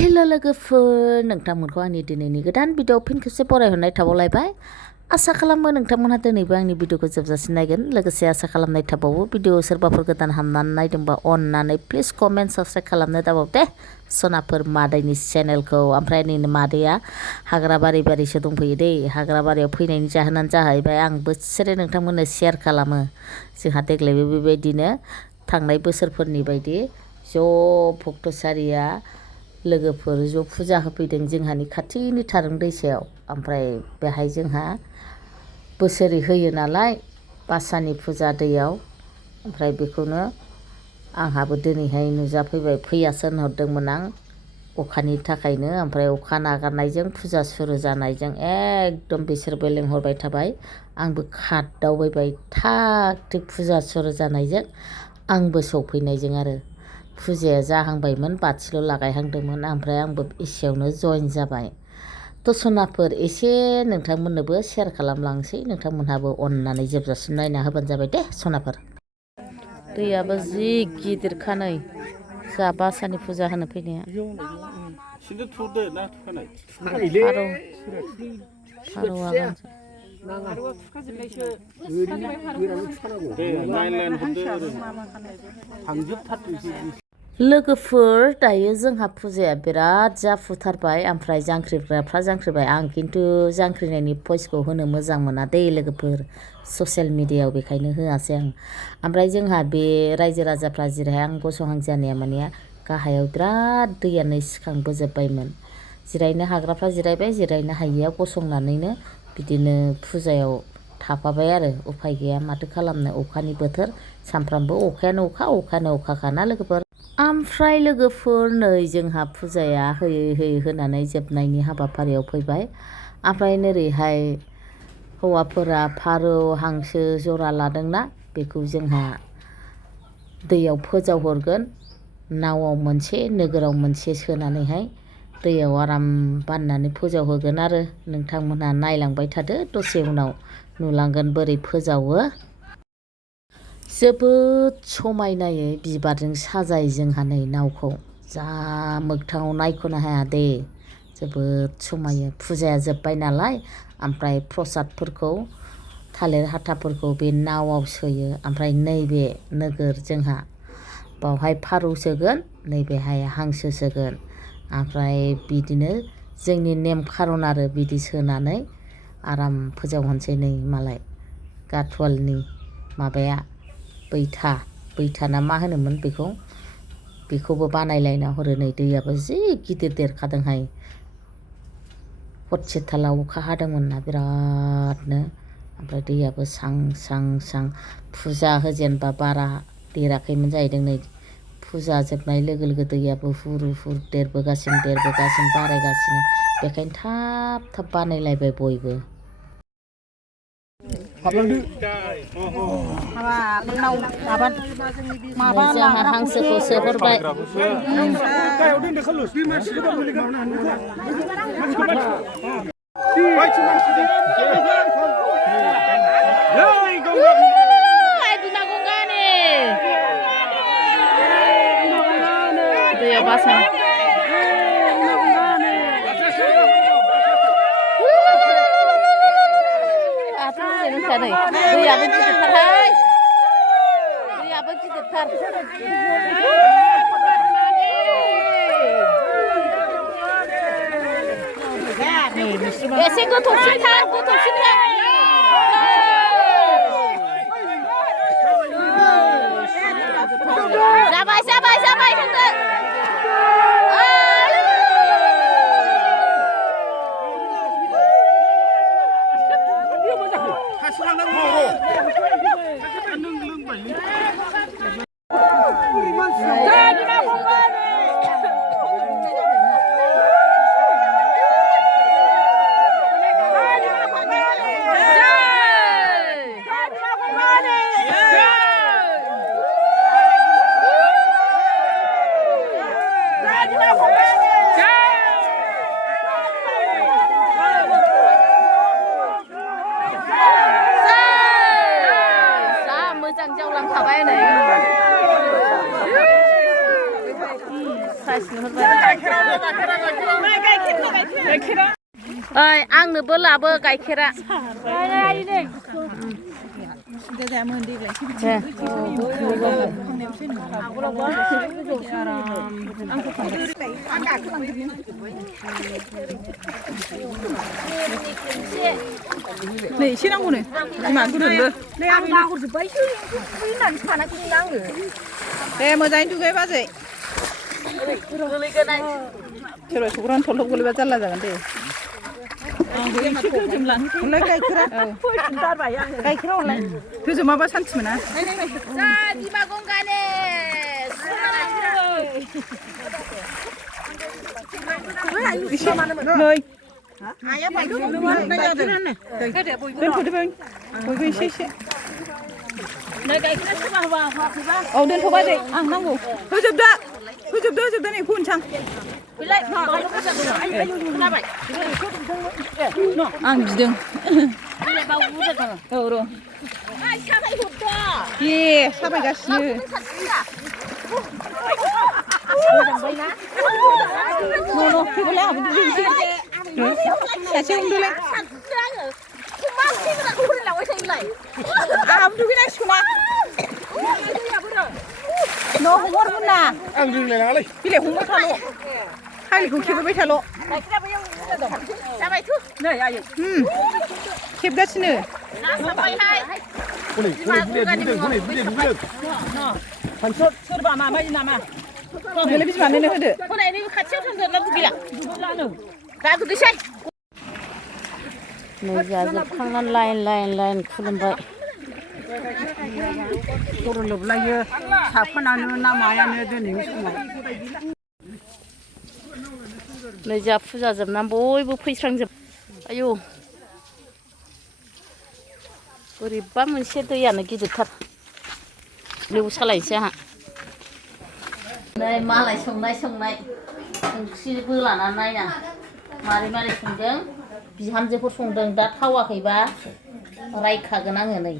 Hello लोगोफोर नोंथांमोनखौ आंनि दिनैनि गोदान भिडिअ फिन खेबसे बरायहरनाय थाबावलायबाय आसा खालामो नोंथांमोनहा दिनैबो आंनि भिडिअखौ जोबजासिम नायगोन लोगोसे आसा खालामनाय थाबावो भिडिअ सोरबाफोर गोदान हामनानै नायदोंबा अननानै प्लिज कमेन्ट साबस्क्राइब खालामनो दाबाव दे सनाफोर मादैनि चेनेलखौ ओमफ्राय नै मादैया हाग्रा बारि बारिसो दंफैयो दे हाग्रा बारियाव फैनायनि जाहोनानो जाहैबाय आं बोसोरे नोंथांमोननो शेयार खालामो जोंहा देग्लायबो बेबायदिनो थांनाय बोसोरफोरनि बायदि ज' भक्तसारिया लोगोफोर ज' फुजा होफैदों जोंहानि खाथिनि थारुं दैसायाव ओमफ्राय बेहाय जोंहा बोसोरै होयो नालाय बासानि फुजा दैयाव ओमफ्राय बेखौनो आंहाबो दिनैहाय नुजाफैबाय फैयासो होनहरदोंमोन आं अखानि थाखायनो ओमफ्राय अखा नागारनायजों फुजा सुरु जानायजों एकदम बिसोरबो लेंहरबाय थाबाय आंबो खारदावबायबाय थाग थिग फुजा सुरु जानायजों आंबो सौफैनायजों आरो फुजाया जाहांबायमोन बाथिल' लागायहांदोंमोन ओमफ्राय आंबो एसेयावनो जइन जाबाय सनाफोर एसे नोंथांमोननोबो शेयार खालामलांसै नोंथांमोनहाबो अननानै जोबजासिम नायना होबानो जाबाय दे सनाफोर दैयाबो जि गिदिरखा नै जा बासानि फुजा होनो फैनाया लोगोफोर दायो जोंहा फुजाया बिराद जाफुथारबाय ओमफ्राय जांख्रिग्राफ्रा जांख्रिबाय आं खिन्थु जांख्रिनायनि भइसखौ होनो मोजां मोना दे लोगोफोर ससियेल मिडियायाव बेखायनो होआसै आं ओमफ्राय जोंहा बे रायजो राजाफ्रा जेरैहाय आं गसंहां जानाया माने गाहायाव बिराद दैयानो सिखांबोजोब्बायमोन जिरायनो हाग्राफ्रा जिरायबाय जिरायनो हायैया गसंनानैनो बिदिनो फुजायाव थाफाबाय आरो उफाय गैया माथो खालामनो अखानि बोथोर सानफ्रामबो अखायानो अखाखाना लोगोफोर ओमफ्राय लोगोफोर नै जोंहा फुजाया होयै होयै होनानै जोबनायनि हाबाफारियाव फैबाय ओमफ्राय नोरैहाय हौवाफोरा फारौ हांसो जरा लादोंना बेखौ जोंहा दैयाव फोजावहरगोन नावआव मोनसे नोगोराव मोनसे सोनानैहाय दैयाव आराम बाननानै फोजावहोगोन आरो नोंथांमोनहा नायलांबाय थादो दसे उनाव नुलांगोन बोरै फोजावो जोबोद समायनायै बिबारजों साजायो जोंहा नै नावखौ जा मोगथाङाव नायख'नो हाया दे जोबोद समायो फुजाया जोब्बाय नालाय ओमफ्राय प्रसादफोरखौ थालिर हाथाफोरखौ बे नावआव सोयो ओमफ्राय नैबे नोगोर जोंहा बावहाय फारौ सोगोन नैबेहाय हांसो सोगोन ओमफ्राय बिदिनो जोंनि नेम खारन आरो बिदि सोनानै आराम फोजावहरनोसै नै मालाय गाथुवालनि माबाया बैथा ना मा होनोमोन बेखौबो बानायलायना हरो नै दैयाबो जि गिदिर देरखादोंहाय हरसे थाला अखा हादोंमोन ना बिरादनो ओमफ्राय दैयाबो सां फुजा होजेनबा बारा देराखैमोन जाहैदों नै फुजा जोबनाय लोगो लोगो दैयाबो हुर देरबोगासिनो बारायगासिनो बेखायनो थाब बानायलायबाय बयबो जोंहा हांसोखौ सोहरबाय दैयाव बासा दैयाबो गिदिरथार एसे गोथौसिनथार जाबाय थांदो ओइ आंनोबो लाबो गाइखेरा नै एसे नांगौनो बिमाखौ दोनबो दे मोजाङै दुगै बाजै सोरबा सौग्रानो थलथब गोलैबा जारला जागोन दे गाइखेरा होजोमाबा सान्थि मोना बिमा गंगाने नै दोनथ'दो बयबो एसे एसे औ दोनथ'बाय दे आं नांगौ होजोबदो नै होनसां आं बिदों औ र' ए साबायगासिनो थेवबोलाय आंहाबो दुगैनोसै सासे हमदोलाय आंहाबो दुगैनांसिगौ ना न' हमहरमोन ना आं रोंलायलाङालै बिलाइ हमबाय थाल' हालिखौ खेबबाय थाल' नै आयै खेबगासिनो सोरबा माबायो नामा नोंलाय बिमानोनो होदो खाथियाव थांदो ना दुगैला दा दुगैसै नै जाजोबखांनानै लाइन खुलुमबाय खर' लोबलायो साफोनानो ना मायानो दिनैनि समाव नै जा फुजा जोबनानै बयबो फैस्रांजोब आयौ बोरैबा मोनसे दैयानो गिदिरथार लेबु सालायनोसै आंहा नै मालाय संनाय ओंख्रिबो लानानै नायना मारै संदों बिहामजोफोर संदों दा थावाखैबा रायखागोन आङो नै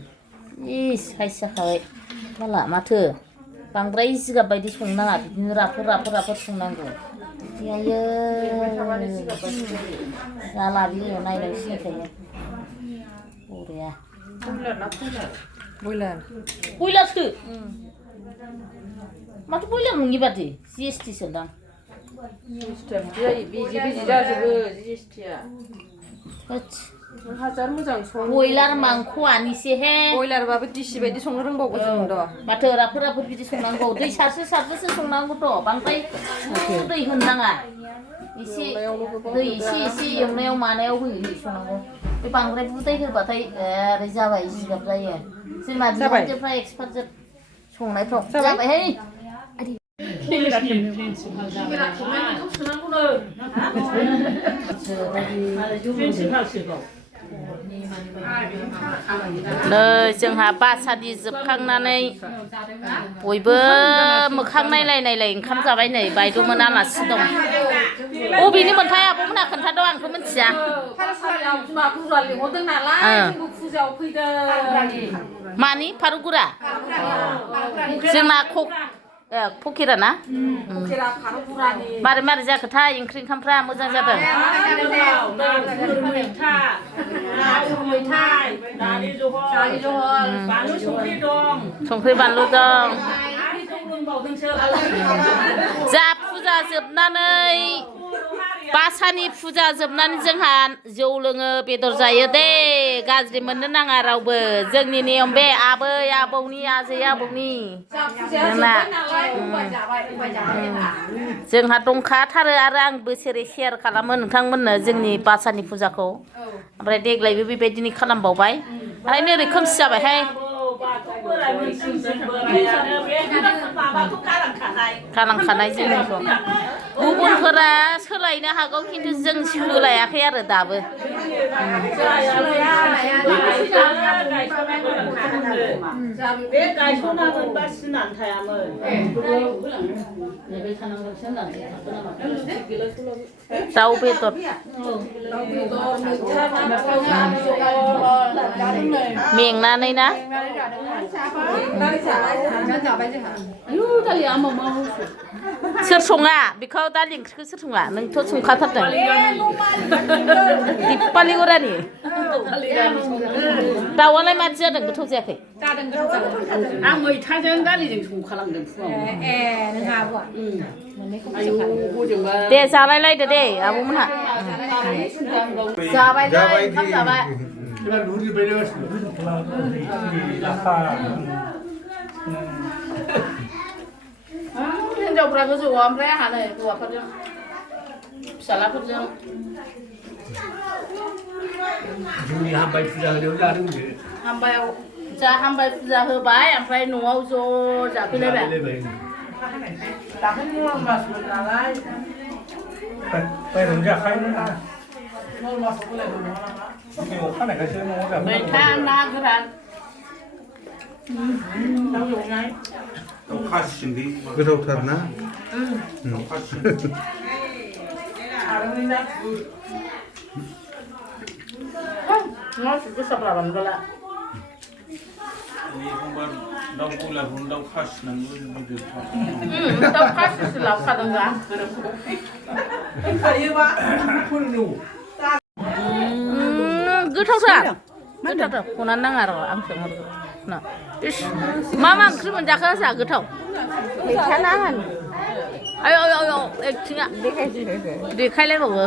इस हायस जाखाबाय माला माथो बांद्राय जिगाब बायदि संनो नाङा बिदिनो राफोद संनांगौ आयो जाला बियो नायनायाव सिनायखायो बरिया बयलारसो माथो बयलार नङि बादि GST सोदां बिदि जाजोबो GSTआ हाजार मोजां सङो बयलार मांख'आनिसे हे बयलारबाबो दिसि बायदि संनो रोंबावगौ जों द' माथो राफोद बिदि संनांगौ दै सारसो संनांगौथ' बांद्राय दै होनाङा एसे दै एसे एवनायाव मानायाव होयै संनांगौ बे बांद्राय बुदै होबाथाय ओरै जाबाय जिगाब जायो जोंना बिहामजोफ्रा एक्सपार्ट जोब संनायफ्राव जाबायहाय नै जोंहा बासादि जोबखांनानै बयबो मोखां नायलाय ओंखाम जाबाय नै बायद'मोन आलासि दं बबेनि मोनथाय आब'मोनहा खोन्थादों आंथ' मिथिया मानि फारुगुरा जोंना फकिरा ना मारै जाखोथाय ओंखामफ्रा मोजां जादों संख्रि बानलु दं जा फुजा जोबनानै बासानि फुजा जोबनानै जोंहा जौ लोङो बेदर जायो दे गाज्रि मोननो नाङा रावबो जोंनि नियम बे आबै आबौनि आजै आबौनि जोंहा दंखाथारो आरो आं बोसोरै सेयार खालामो नोंथांमोननो जोंनि बासानि फुजाखौ ओमफ्राय देग्लायबो बेबायदिनो खालामबावबाय आरो नै ओरै खोमसि जाबायहाय खालामखानाय जोंनिखौ गुबुनफोरा सोलायनो हागौ खिन्थु जों सोलायाखै आरो दाबो 내 가이소나는 빠지는 않다야면. दाउ बेदर मेंनानै ना सोर सङा बेखौ दालि ओंख्रिखौ सोर सङा नोंथ' संखाथारदों दिपालि गरानि दाउआलाय मादि जादों गोथाव जायाखै आं मैथाजों दालिजों संखालांदों फुङाव दे जालायलायदो दे आब'मोनहा जाबायलै ओंखाम जाबाय हिनजावफ्रा गोजौआव ओमफ्राय आंहा नै हौवाफोरजों फिसालाफोरजों जोंनि हामबाय फुजा होनायाव जादों हामबायाव जा हामबाय फुजा होबाय ओमफ्राय न'आव ज' जाफैलायबाय बायनानै जाखायोमोन ना अखानायखायसो न'आव जाबाय मैथा ना गोरान दाउ एवनाय गोथावथार ना गोसाब्ला बानगोला दाउ बयलारखौनो दाउ खासिनांगौ दाउ खासिसो लाबोखादोंबा गोथावथार गोथावथार खनानै नाङा र' आं सोंहरगोन मा मा ओंख्रि मोनजाखो जोंहा गोथाव मैथा ना आयौ एक्टिङा देखायलायबावो